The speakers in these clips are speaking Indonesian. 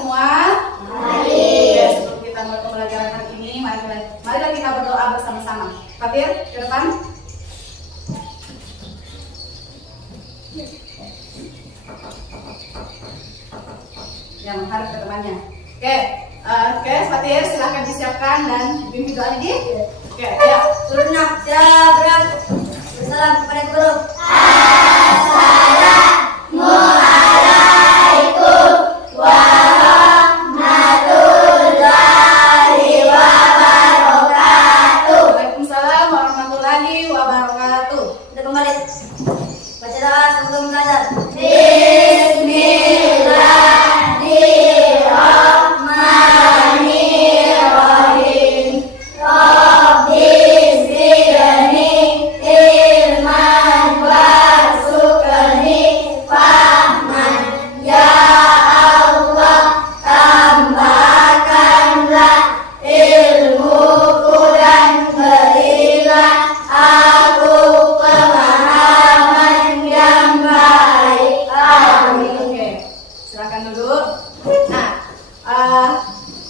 semua? Mari. Yes, sebelum kita mulai pembelajaran hari ini, marilah kita berdoa bersama-sama. Fatir, ke depan. Yang menghadap ke temannya. Oke, Fatir, silahkan disiapkan dan bimbing doanya di. Oke, ya. Turunlah, siap, bersalam kepada guru. Waalaikumsalam warahmatullahi wabarakatuh. Kita kembali baca doa sebelum belajar.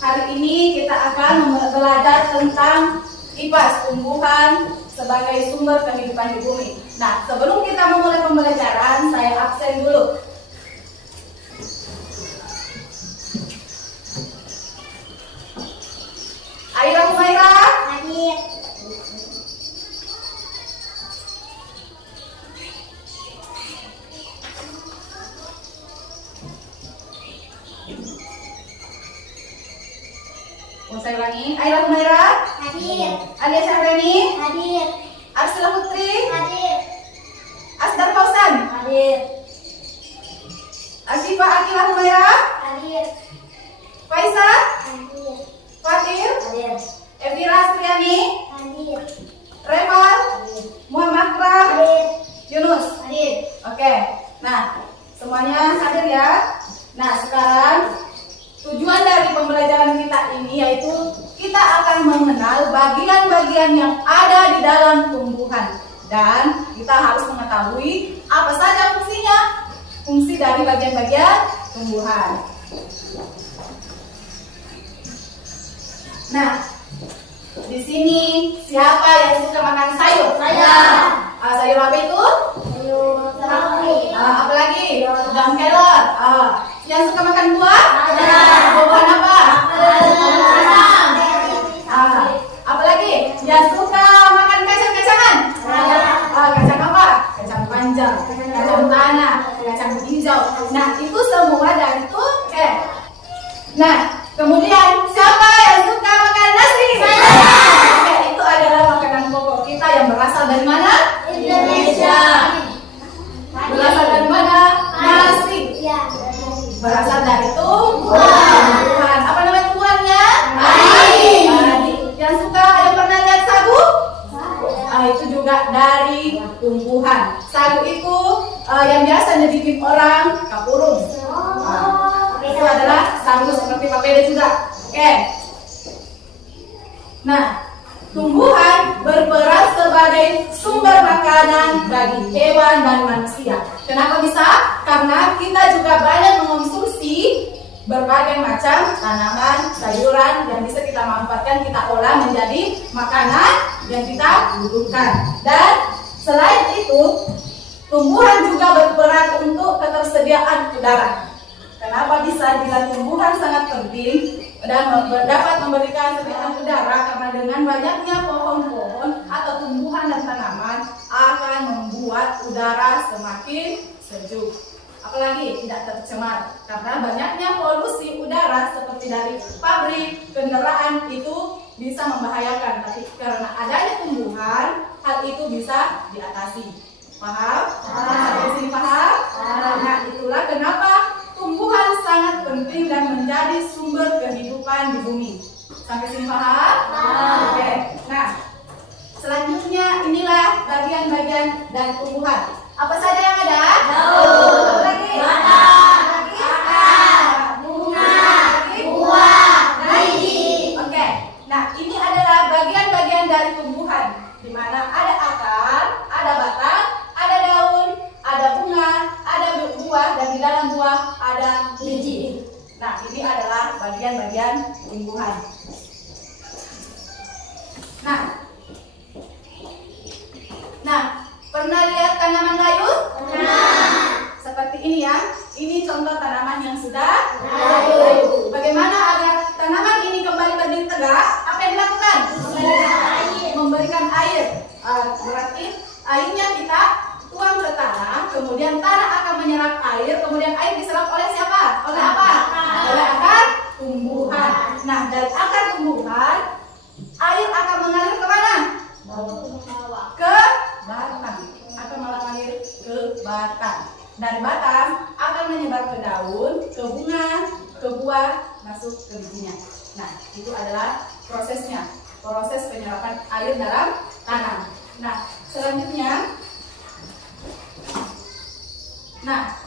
Hari ini kita akan belajar tentang IPAS, tumbuhan sebagai sumber kehidupan di bumi. Nah, sebelum kita memulai pembelajaran, saya absen dulu. Aira Humaira, Hadir. saya ulangi. Aira Humaira, Hadir. Alia Syahrini, Hadir. Arsila Putri, Hadir. Asdar Fausan, Hadir. Asyifa Akilah Humaira, Hadir. Faisa, Hadir. Fatir, Hadir. Evira Astriani, Hadir. Reval, Hadir. Muhammad Ram, Hadir. Yunus. Hadir. Oke, nah semuanya hadir ya. Nah sekarang tujuan dari pembelajaran kita ini yaitu kita akan mengenal bagian-bagian yang ada di dalam tumbuhan dan kita harus mengetahui apa saja fungsinya, fungsi dari bagian-bagian tumbuhan. Nah, di sini siapa yang suka makan sayur? Saya. Sayur apa itu? Sayur terasi. Apa lagi? Daun kelor. Yang suka makan buah? Ada. Buah apa? Pisang. Apa lagi? Yang suka makan kacang-kacangan? Kacang apa? Kacang panjang, kacang tanah, kacang hijau. Nah, itu semua dari itu. Nah, kemudian siapa yang suka makan nasi? Itu adalah makanan pokok kita yang berasal dari mana? Indonesia. Berasal dari mana? Nasi. Berasal dari tumbuhan. Apa nama tumbuhannya? Padi. Yang pernah lihat sagu? Itu juga dari tumbuhan. Sagu itu yang biasanya bikin orang kapurung. Itu adalah sagu seperti papeda juga. Oke. Nah, tumbuhan berperan sebagai sumber makanan bagi hewan dan manusia. Kenapa bisa? Karena kita juga banyak mengonsumsi berbagai macam tanaman, sayuran yang bisa kita manfaatkan, kita olah menjadi makanan yang kita butuhkan. Dan selain itu, tumbuhan juga berperan untuk ketersediaan udara. Kenapa bisa dibilang tumbuhan sangat penting dan dapat memberikan ketersediaan udara? Karena dengan banyaknya pohon-pohon atau tumbuhan dan tanaman akan membuat udara semakin sejuk. Apalagi tidak tercemar karena banyaknya polusi udara seperti dari pabrik, kendaraan itu bisa membahayakan. Tapi karena adanya tumbuhan, hal itu bisa diatasi. Paham? Sampai sini paham? Nah, itulah kenapa tumbuhan sangat penting dan menjadi sumber kehidupan di bumi. Sampai sini paham? Oke. Nah, selanjutnya inilah bagian-bagian dari tumbuhan. Apa saja yang ada? Daun. Apa lagi? Batang. Lagi? Akar. Bunga. Lagi? Buah. Biji. Oke. Nah, ini adalah bagian-bagian dari tumbuhan di mana ada akar, ada batang, ada daun, ada bunga, ada buah dan di dalam buah ada biji. Nah, Nah, ini adalah bagian-bagian tumbuhan. Nah, pernah lihat tanaman layu? Seperti ini ya. Ini contoh tanaman yang sudah layu. Bagaimana agar tanaman ini kembali berdiri tegak? Apa yang dilakukan? Memberikan air. Berarti airnya kita tuang ke tanah, kemudian tanah akan menyerap air, kemudian air diserap oleh siapa? Oleh apa? Oleh akar tumbuhan. Nah, dari akar tumbuhan, air akan mengalir ke mana? Ke batang. Akan mengalir ke batang. Dari batang akan menyebar ke daun, ke bunga, ke buah, masuk ke bijinya. Nah, itu adalah prosesnya. Proses penyerapan air dalam tanah. Nah, selanjutnya,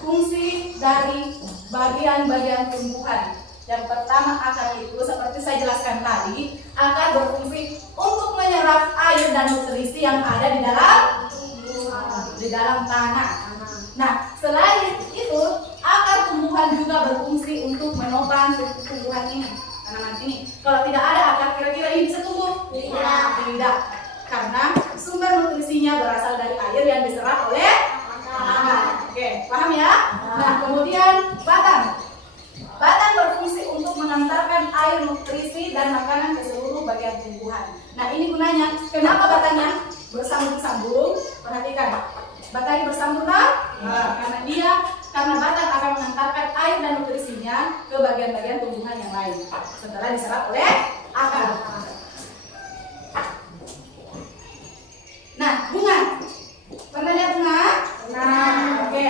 fungsi dari bagian-bagian tumbuhan. Yang pertama, akar itu seperti saya jelaskan tadi, akan berfungsi untuk menyerap air dan nutrisi yang ada di dalam tanah. Nah, selain itu, akar tumbuhan juga berfungsi untuk menopang tumbuhan ini, tanaman ini. Kalau tidak ada akar, kira-kira ini bisa tumbuh? Tidak. Karena sumber nutrisinya berasal dari air yang diserap oleh akar. Oke, paham ya? Nah, kemudian batang. Batang berfungsi untuk mengantarkan air, nutrisi, dan makanan ke seluruh bagian tumbuhan. Nah, ini gunanya. Kenapa batangnya bersambung-sambung? Perhatikan. Batang bersambung tak? Karena batang akan mengantarkan air dan nutrisinya ke bagian-bagian tumbuhan yang lain setelah diserap oleh akar. Nah, bunga. Pernah lihat bunga? Oke.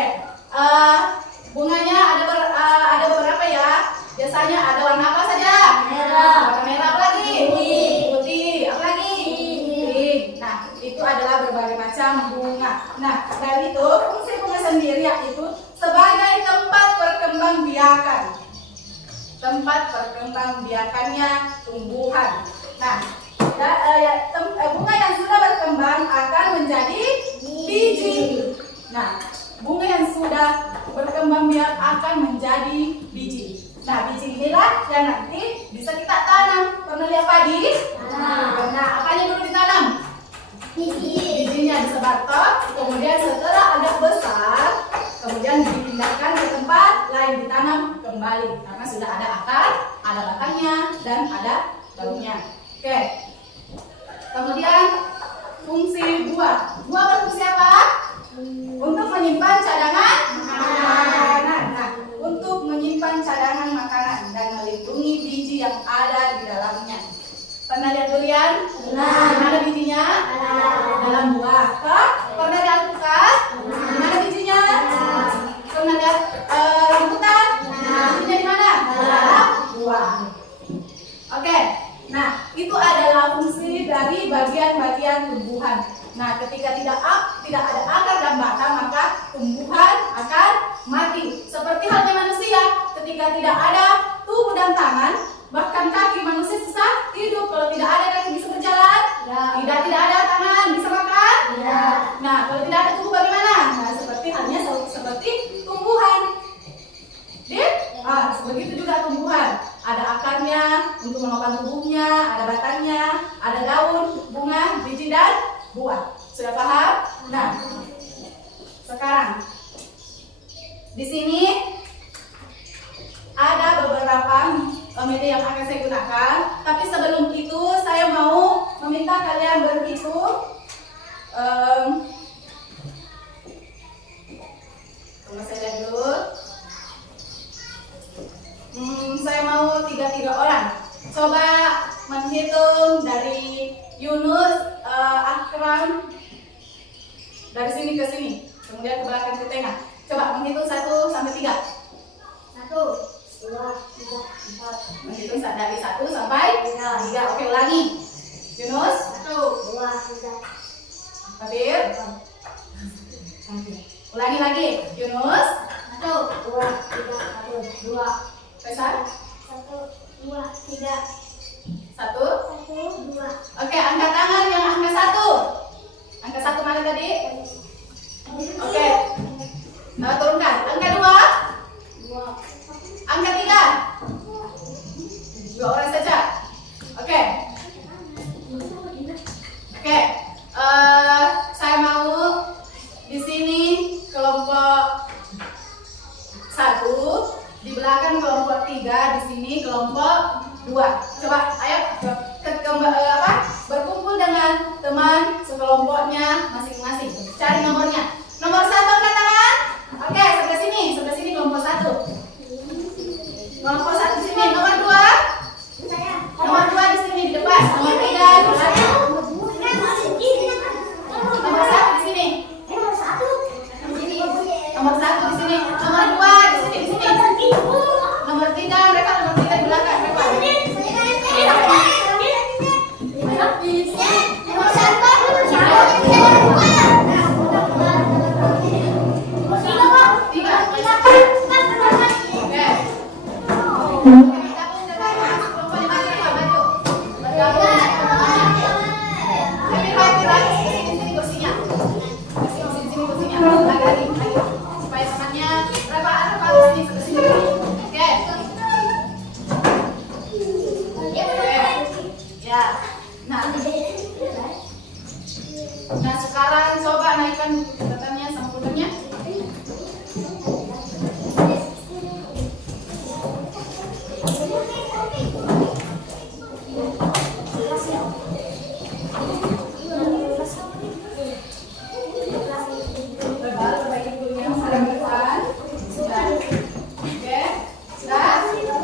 Bunganya ada beberapa ya. Biasanya ada warna apa saja? Warna merah, apa lagi? Putih. Apa lagi? Pink. Nah, itu adalah berbagai macam bunga. Nah, dari itu fungsi bunga sendiri yaitu sebagai tempat perkembangbiakan. Tempat perkembangbiakannya tumbuhan. Nah, bunga yang sudah berkembang akan menjadi biji. Nah, bunga yang sudah berkembang biak akan menjadi biji. Nah, biji inilah yang nanti bisa kita tanam. Pernah lihat padi? Nah, apanya dulu ditanam? Bijinya disebar top, kemudian setelah agak besar, kemudian dipindahkan ke tempat lain, ditanam kembali. Karena sudah ada akar, ada batangnya, dan ada daunnya. Oke. Kemudian fungsi buah. Buah berfungsi apa? Untuk menyimpan cadangan makanan. Nah, untuk menyimpan cadangan makanan dan melindungi biji yang ada di dalamnya. Pernah lihat durian? Mana bijinya? Dalam buah. Pernah lihat alpukat? Mana bijinya? Pernah lihat rambutan? Bijinya di mana? Dalam buah. Oke. Nah, itu adalah fungsi dari bagian-bagian tumbuhan. Nah, ketika tidak ada akar dan batang, maka tumbuhan akan mati. Seperti halnya manusia, ketika tidak ada tubuh dan tangan, bahkan kaki, manusia susah hidup. Kalau tidak ada kaki bisa berjalan? Tidak ada tangan bisa makan? Nah, kalau tidak ada tubuh bagaimana? Nah, seperti tumbuhan. Begitu juga tumbuhan. Ada akarnya untuk menopang tubuhnya, ada batangnya, ada daun, bunga, biji, dan buah. Sudah paham? Nah, sekarang di sini ada beberapa media yang akan saya gunakan. Tapi sebelum itu saya mau meminta kalian berhitung. Tunggu saya lihat dulu. Saya mau 3 orang. Coba menghitung dari Yunus, Akram, dari sini ke sini, kemudian ke belakang ke tengah. Coba menghitung 1 sampai 3. 1, 2, 3, 4. Menghitung dari 1 sampai 3. Oke, ulangi. Yunus. 1, 2, 3. Fadil. Ulangi lagi. Yunus. 1, 2, 3, 1, 2. Faisal. 1, 2, 3. 1. 1, 2. Oke, angkat tangan yang angka 1. Angka 1 mana tadi? Oke. Turunkan. Angka 2. 2. Angka 3. kelompok 3, di sini kelompok 2. Coba ayo berkumpul dengan teman sekelompoknya masing-masing. Cari nomornya. Nomor 1 angkat tangan. Oke, sebelah sini kelompok 1. Kelompok 1 di sini. Nomor 2. Nomor 2 di sini di depan. Nomor 3 di belakang. Nomor 1 di sini. Nomor 1 di sini. Nomor 2 di sini. Nomor 3 mereka nomor 3 di belakang. Nah, sekarang coba naikkan catatannya sama foldernya.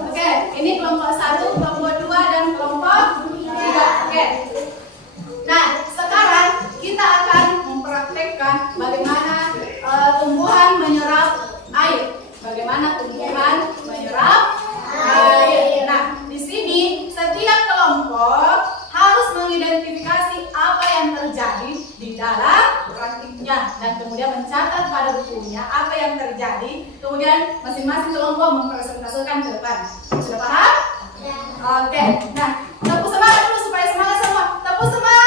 Oke, ini kelompok 1, kelompok 2, dan kelompok 3. Oke. Nah, sekarang kita akan mempraktekkan bagaimana tumbuhan menyerap air. Bagaimana tumbuhan menyerap air. Nah, di sini setiap kelompok harus mengidentifikasi apa yang terjadi di dalam praktiknya dan kemudian mencatat pada bukunya apa yang terjadi. Kemudian masing-masing kelompok mempresentasikan ke depan. Sudah paham? Oke. Nah, tepuk semangat dulu supaya semangat semua. Tepuk semangat.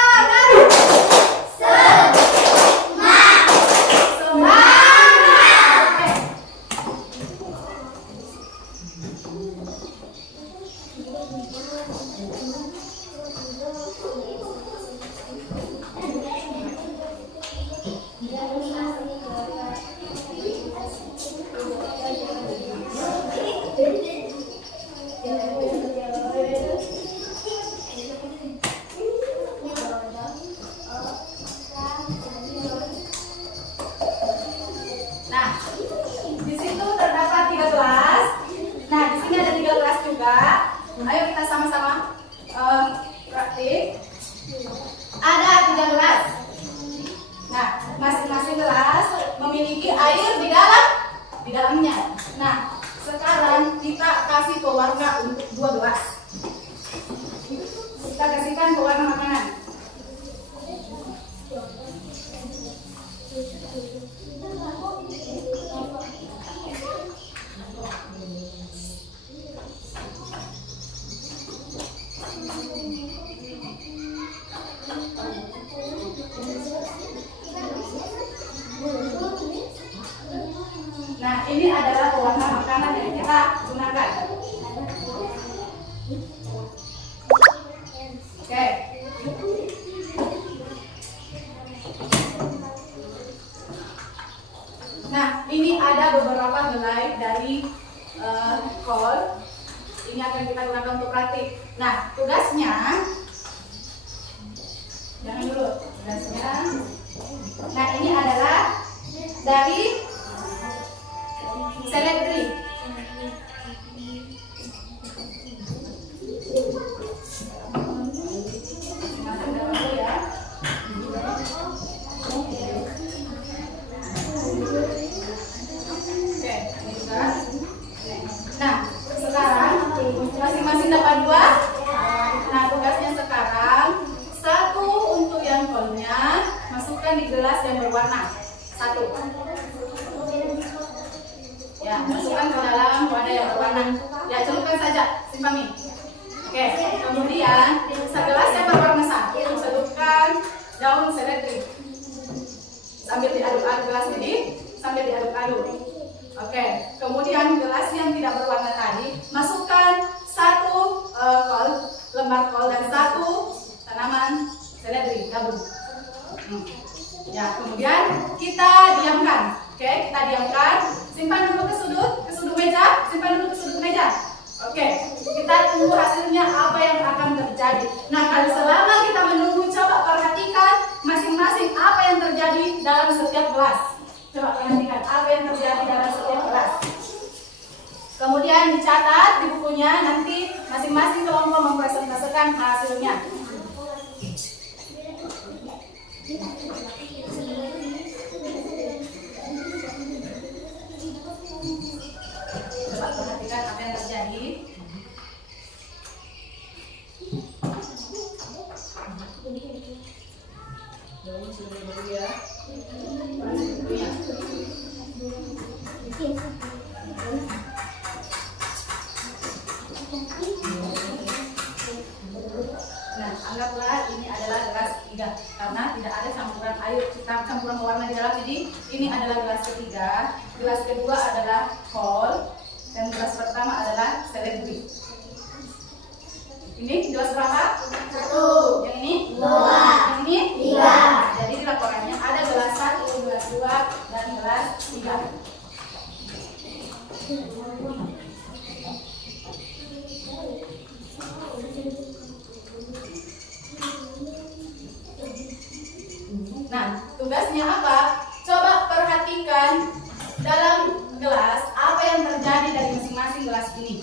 Nah, di situ terdapat 3 kelas. Nah, di sini ada 3 kelas juga. Ayo kita sama-sama praktik. Ada 3 kelas. Nah, masing-masing kelas memiliki air di dalamnya. Nah, sekarang kita kasih pewarna untuk 2 gelas. Kita kasihkan pewarna makanan. Nah, ini adalah pewarna makanan yang kita gunakan. Oke. Nah, ini ada beberapa helai dari kol. Ini akan kita gunakan untuk praktik. Nah, tugasnya, jangan dulu. Tugasnya. Nah, ini adalah dari seledri. Nah, sekarang masing-masing dapat 2. Nah, tugasnya sekarang 1 untuk yang kolnya, masukkan di gelas yang berwarna. 1. Ya, masukkan ke dalam wadah yang berwarna. Ya, celupkan saja, simpang. Oke, kemudian segelas yang berwarna 1, celupkan daun seledri. Sambil diaduk-aduk gelas ini, sambil diaduk-aduk. Oke, kemudian gelas yang tidak berwarna tadi, masukkan 1 lembar kol dan 1 tanaman seledri gabung. Ya, kemudian kita diamkan. Oke, kita diamkan. Simpan dulu ke sudut meja. Simpan dulu ke sudut meja. Oke, kita tunggu hasilnya apa yang akan terjadi. Nah, kalau selama kita menunggu, coba perhatikan masing-masing apa yang terjadi dalam setiap kelas. Coba perhatikan apa yang terjadi dalam setiap kelas. Kemudian dicatat di bukunya, nanti masing-masing kelompok mempresentasikan hasilnya. Coba perhatikan apa yang terjadi. Nah, anggaplah ini adalah gelas ketiga karena tidak ada campuran air, campuran warna di dalam. Jadi ini adalah gelas ketiga, gelas kedua adalah whole, dan gelas pertama adalah celebrity. Ini gelas berapa? 1. Yang ini? 2. Yang ini? 3. Jadi di laporannya ada gelas 1, gelas 2, dan gelas 3. Nah, tugasnya apa? Coba perhatikan dalam gelas apa yang terjadi dari masing-masing gelas ini.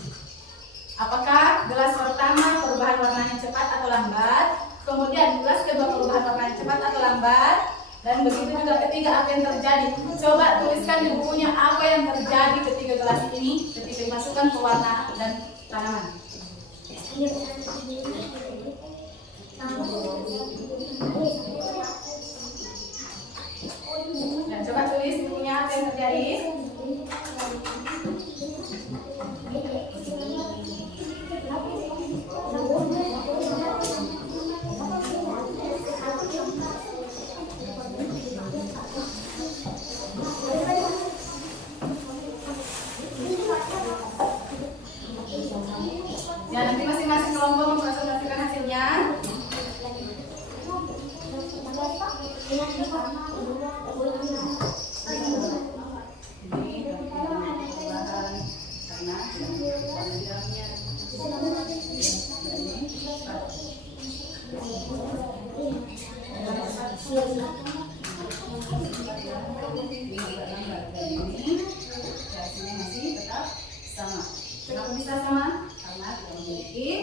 Apakah gelas pertama perubahan warnanya cepat atau lambat? Kemudian gelas kedua perubahan warnanya cepat atau lambat? Dan begitu juga ketiga apa yang terjadi. Coba tuliskan di bukunya apa yang terjadi ketika gelas ini ketika dimasukkan pewarna dan tanaman. Nah, coba tulis di bukunya apa yang terjadi. Ya, nanti masing-masing kelompok mempresentasikan hasilnya. Kenapa bisa sama? Karena tidak memiliki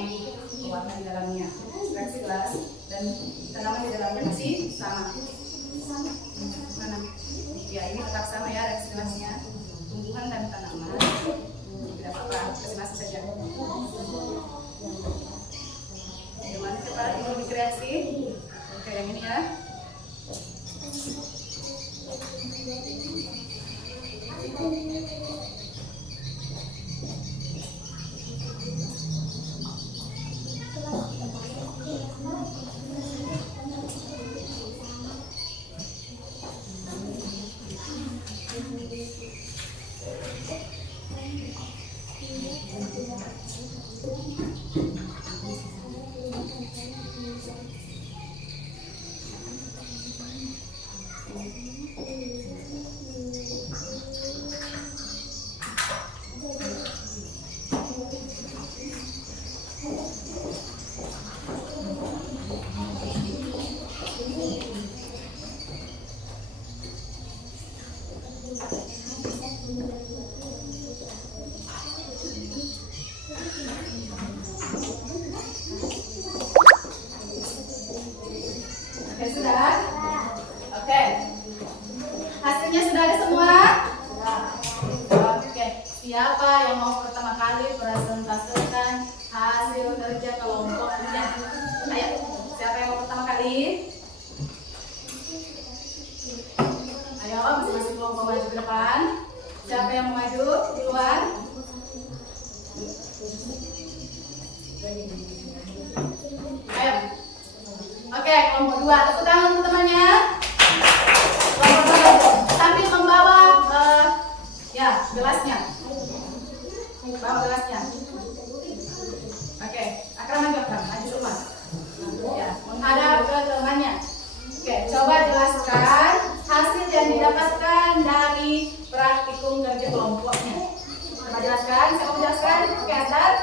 pewarna di dalamnya. Reaksi gelas dan tanaman di dalamnya masih sama. Mana? Ya, ini tetap sama ya reaksi gelasnya. Tumbuhan dan tanaman. Tidak apa-apa, masing-masing saja. Gimana cepat ini bikin reaksi? Oke, yang ini ya. Oke, sudah? Oke. Hasilnya sudah ada semua? Oke. Siapa yang mau pertama kali presentasikan hasil kerja kelompoknya? Ayo, siapa yang mau pertama kali? Ayo, masing-masing kelompok maju ke depan. Siapa yang mau maju di luar? Ayo. Oke, kelompok 2. Tepuk tangan teman-temannya. Kelompok 2 sambil membawa ya gelasnya. Bawa gelasnya. Oke, Akram maju Akram, maju rumah. Ya, menghadap ke temannya. Oke, coba jelaskan hasil yang didapatkan dari praktikum kerja kelompoknya. Coba jelaskan, siapa mau jelaskan? Oke, Azhar.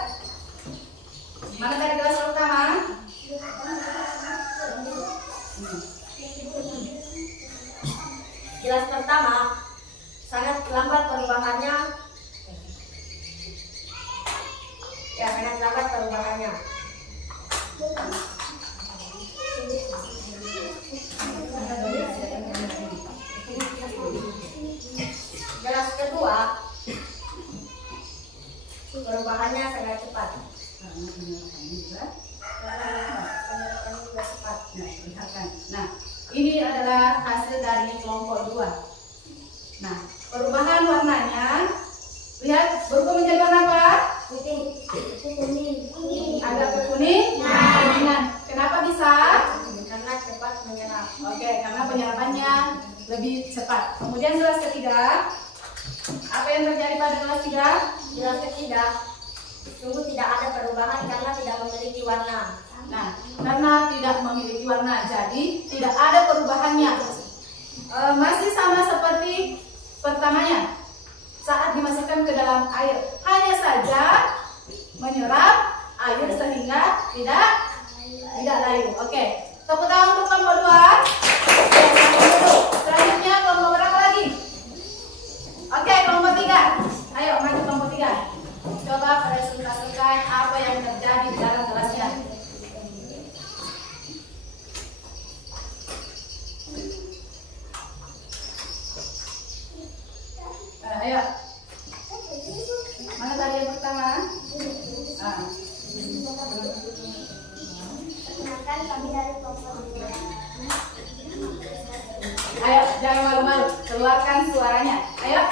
Ya, sangat lambat perubahannya. Gelas kedua, perubahannya sangat cepat. Nah, ini adalah hasil dari kelompok 2. Nah, perubahan warnanya, lihat berubah menjadi warna apa? Putih, kuning. Agak ke kuning, kuningan. Kenapa bisa? Karena cepat menyerap. Oke, karena penyerapannya lebih cepat. Kemudian gelas ketiga, apa yang terjadi pada gelas 3? Gelas ketiga, sungguh tidak ada perubahan karena tidak memiliki warna. Nah, karena tidak memiliki warna, jadi tidak ada perubahannya. Masih sama seperti pertamanya saat dimasukkan ke dalam air, hanya saja menyerap air sehingga tidak layu. Oke, tepuk tangan untuk kelompok 2. Selanjutnya kelompok berapa lagi? Oke, kelompok 3. Ayo maju kelompok 3. Coba presentasikan apa yang terjadi di dalam kelasnya. Ayo. Mana tadi yang pertama? Perkenalkan kami dari kelompok 2. Ayo, jangan malu-malu, keluarkan suaranya. Ayo.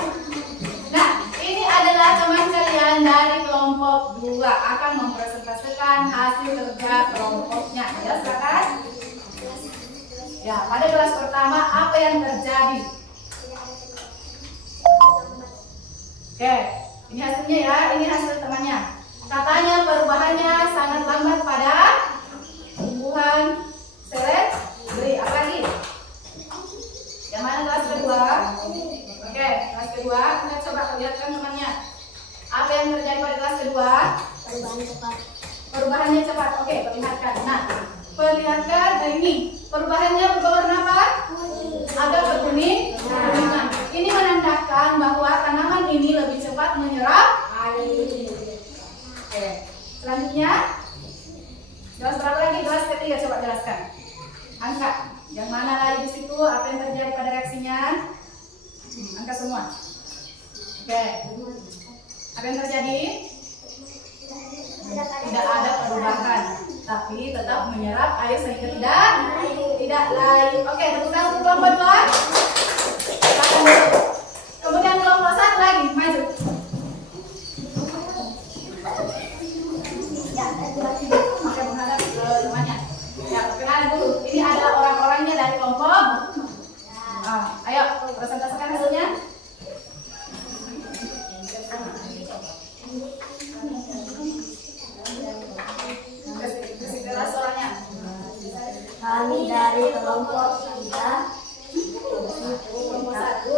Nah, ini adalah teman kalian dari kelompok 2 akan mempresentasikan hasil kerja kelompoknya. Ayo, silakan. Ya, pada kelas pertama apa yang terjadi? Oke, ini hasilnya ya, ini hasil temannya. Katanya perubahannya sangat lambat pada tumbuhan seledri. Apa lagi? Yang mana kelas kedua? Oke, kelas kedua, kita coba lihatkan temannya. Apa yang terjadi pada kelas kedua? Perubahan cepat. Perubahannya cepat. Oke, perlihatkan. Nah, perlihatkan ini. Perubahannya berwarna apa? Agak ke kuning. Kuningan. Ini menandakan bahwa tanaman ini lebih cepat menyerap air. Oke. Selanjutnya, gelas berapa lagi? Gelas ketiga, coba jelaskan. Angkat. Yang mana lagi di situ? Apa yang terjadi pada reaksinya? Angkat semua. Oke. Apa yang terjadi? Tidak ada perubahan, tapi tetap menyerap air sehingga tidak layu. Oke, tepuk tangan untuk kelompok 2. Silakan dulu. Kemudian kelompok 1 lagi, maju. Oke, menghadap ke temannya. Ya, perkenalan dulu. Ini ada orang-orangnya dari kelompok. Ayo, presentasikan hasilnya. Kami dari kelompok 3. Kelompok 1.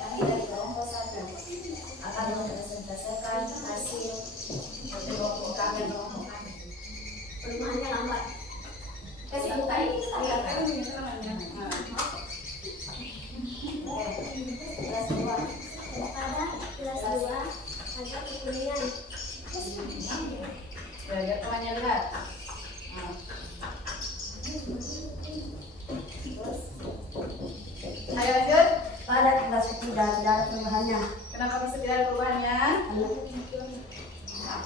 Kami dari kelompok 1 akan mempresentasikan hasil kelompok kami. Perubahannya lambat. Kasih buka ini kelas 2. Pada kelas 2 agak kekuningan. Ya, temannya lihat. Ayo lanjut. Pada kelas ketiga tidak ada perubahannya. Kenapa bisa tidak ada perubahannya?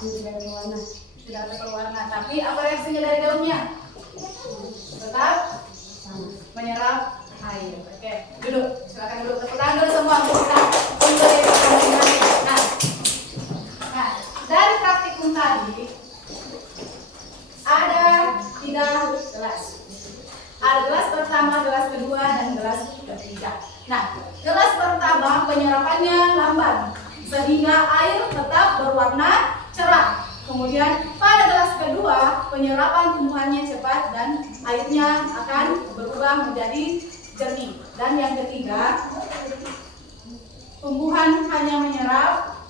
Tidak ada warna. Tidak ada perubahan. Tapi apa reaksinya dari daunnya? Tetap menyerap air. Oke, duduk. Silakan duduk. Tepuk tangan dulu semua untuk kita. Nah, dari praktikum tadi ada 3 gelas. Ada gelas pertama, gelas kedua, dan gelas ketiga. Nah, gelas pertama penyerapannya lambat sehingga air tetap berwarna cerah. Kemudian pada gelas kedua penyerapan tumbuhannya cepat dan airnya akan berubah menjadi jernih. Dan yang ketiga, tumbuhan hanya menyerap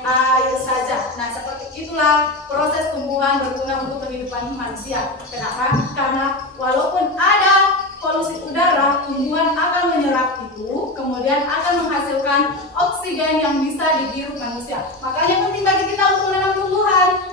air saja. Nah, seperti itulah proses tumbuhan berguna untuk kehidupan manusia. Kenapa? Karena walaupun ada polusi udara, tumbuhan akan menyerap itu, kemudian akan menghasilkan oksigen yang bisa dihirup manusia. Makanya penting bagi kita untuk menanam tumbuhan.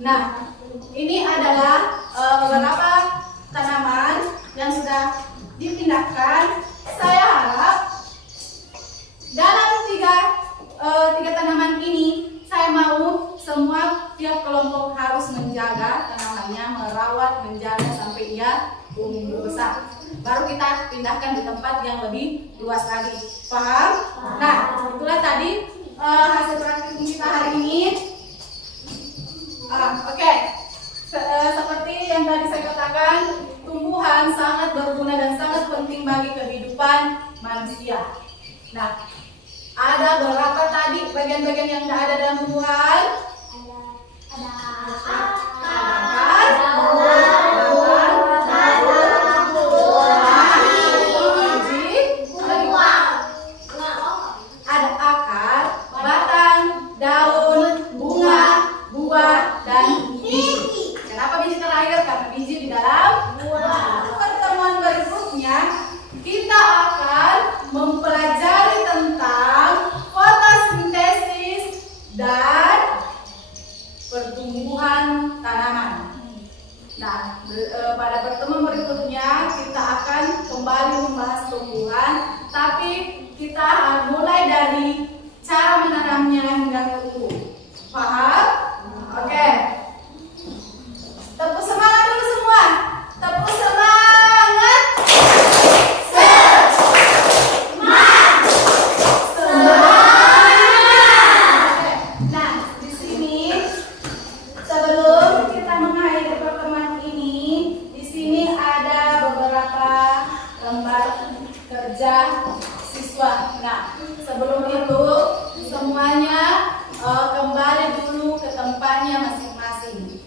Nah, ini adalah beberapa tanaman yang sudah dipindahkan. Saya harap dalam tiga tanaman ini, saya mau semua tiap kelompok harus menjaga tanamannya, merawat, menjaga sampai ia tumbuh besar. Baru kita pindahkan di tempat yang lebih luas lagi. Paham? Nah, itulah tadi hasil praktikum kita hari ini. Oke. Seperti yang tadi saya katakan, tumbuhan sangat berguna dan sangat penting bagi kehidupan manusia. Nah, ada berapa tadi bagian-bagian yang tidak ada dalam tumbuhan? Ada akar, batang, daun, bunga, buah, dan biji. Kenapa biji terakhir? Karena biji di dalam buah. Pertemuan berikutnya kita akan mempelajari tentang fotosintesis dan pertumbuhan tanaman. Nah, pada pertemuan berikutnya kita akan kembali membahas tumbuhan, tapi kita mulai dari cara menanamnya hingga tumbuh. Paham? Oke. Tepuk semangat dulu semua. Tepuk semangat. Nah, di sini sebelum kita mengakhiri pertemuan ini, di sini ada beberapa lembar kerja siswa. Nah, sebelum itu semuanya kembali dulu ke tempatnya masing-masing.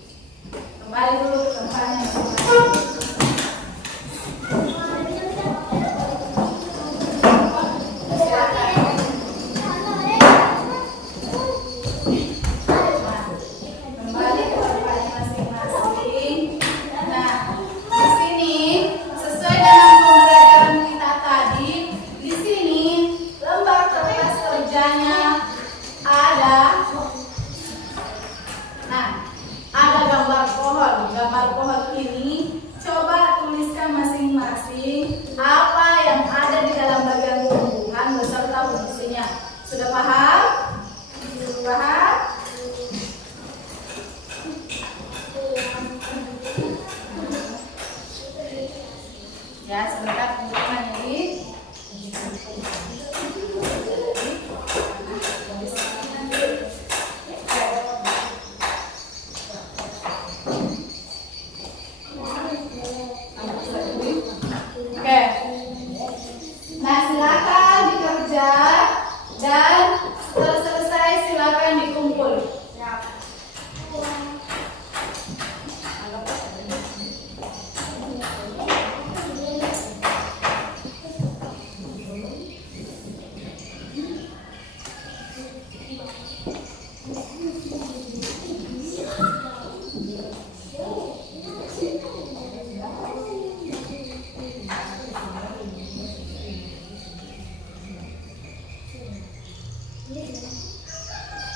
Kembali dulu ke tempatnya masing-masing. Kembali ke tempatnya masing-masing. Nah, di sini sesuai dengan pembelajaran kita tadi, di sini lembar kertas kerjanya ada. Nah, ada gambar pohon. Gambar pohon ini coba tuliskan masing-masing apa yang ada di dalam bagian tumbuhan beserta fungsinya. Sudah paham? Paham? Ya, sebentar teman-teman ini. Oke. Nah, silakan dikerja dan setelah selesai silakan dikumpul.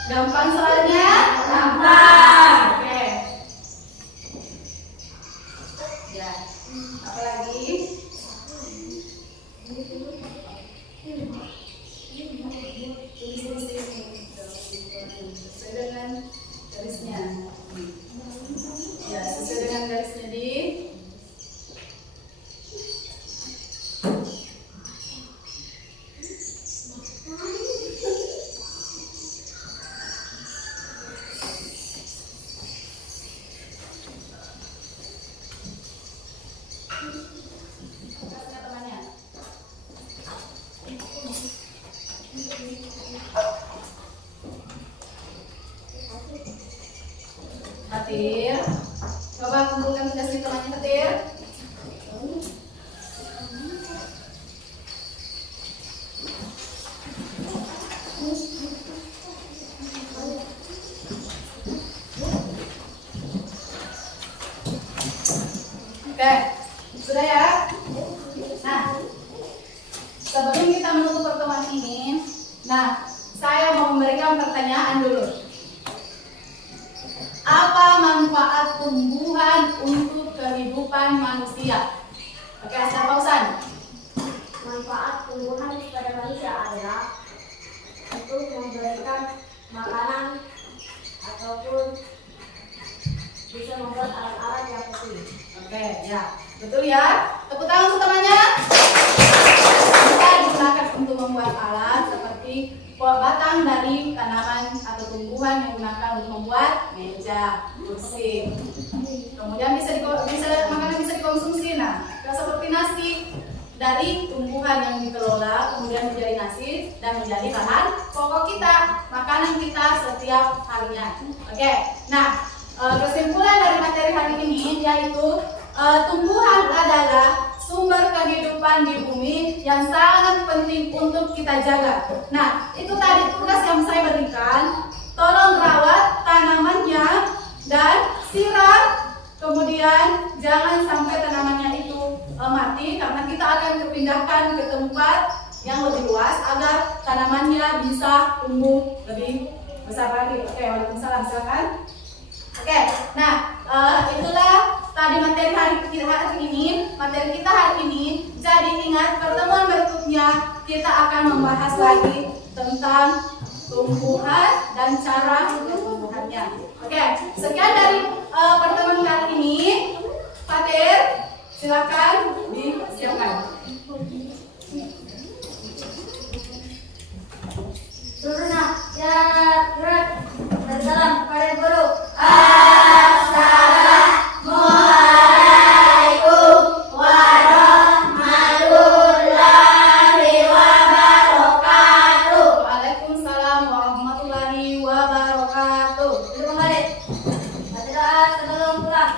Gampang soalnya? Gampang. Oke. Ya. Apa lagi? Sesuai dengan garisnya. Ya, sesuai dengan garisnya di. Kasihnya temannya. Katir, coba kumpulkan kasih temannya Katir. Oke, sudah ya. Nah, sebelum kita menutup pertemuan ini, saya mau memberikan pertanyaan dulu. Apa manfaat tumbuhan untuk kehidupan manusia. Oke, Asna Pausan. Manfaat tumbuhan kepada manusia adalah untuk memberikan makanan ataupun bisa membuat alat-alat yang penting. Oke, ya. Betul ya? Tepuk tangan untuk temannya. Bisa digunakan untuk membuat alat seperti batang dari tanaman atau tumbuhan yang digunakan untuk membuat meja, kursi. Kemudian makanan bisa dikonsumsi. Nah, seperti nasi dari tumbuhan yang dikelola kemudian menjadi nasi dan menjadi bahan pokok kita, makanan kita setiap harinya. Oke. Nah, kesimpulan dari materi hari ini yaitu tumbuhan adalah sumber kehidupan di bumi yang sangat penting untuk kita jaga. Nah, itu tadi tugas yang saya berikan. Tolong rawat tanamannya dan siram. Kemudian jangan sampai tanamannya itu mati karena kita akan dipindahkan ke tempat yang lebih luas agar tanamannya bisa tumbuh lebih besar lagi. Oke, waalaikumsalam, silakan. Oke, nah itulah tadi materi hari ini, materi kita hari ini. Jadi ingat, pertemuan berikutnya kita akan membahas lagi tentang tumbuhan dan cara tumbuhannya. Oke, sekian dari pertemuan kali ini. Fatir, silakan disiapkan. Turunlah, ya, gerak. Salam pada guru. Assalamualaikum warahmatullahi wabarakatuh. Waalaikumsalam warahmatullahi wabarakatuh. Duduk kembali. Tidak sebelum pulang.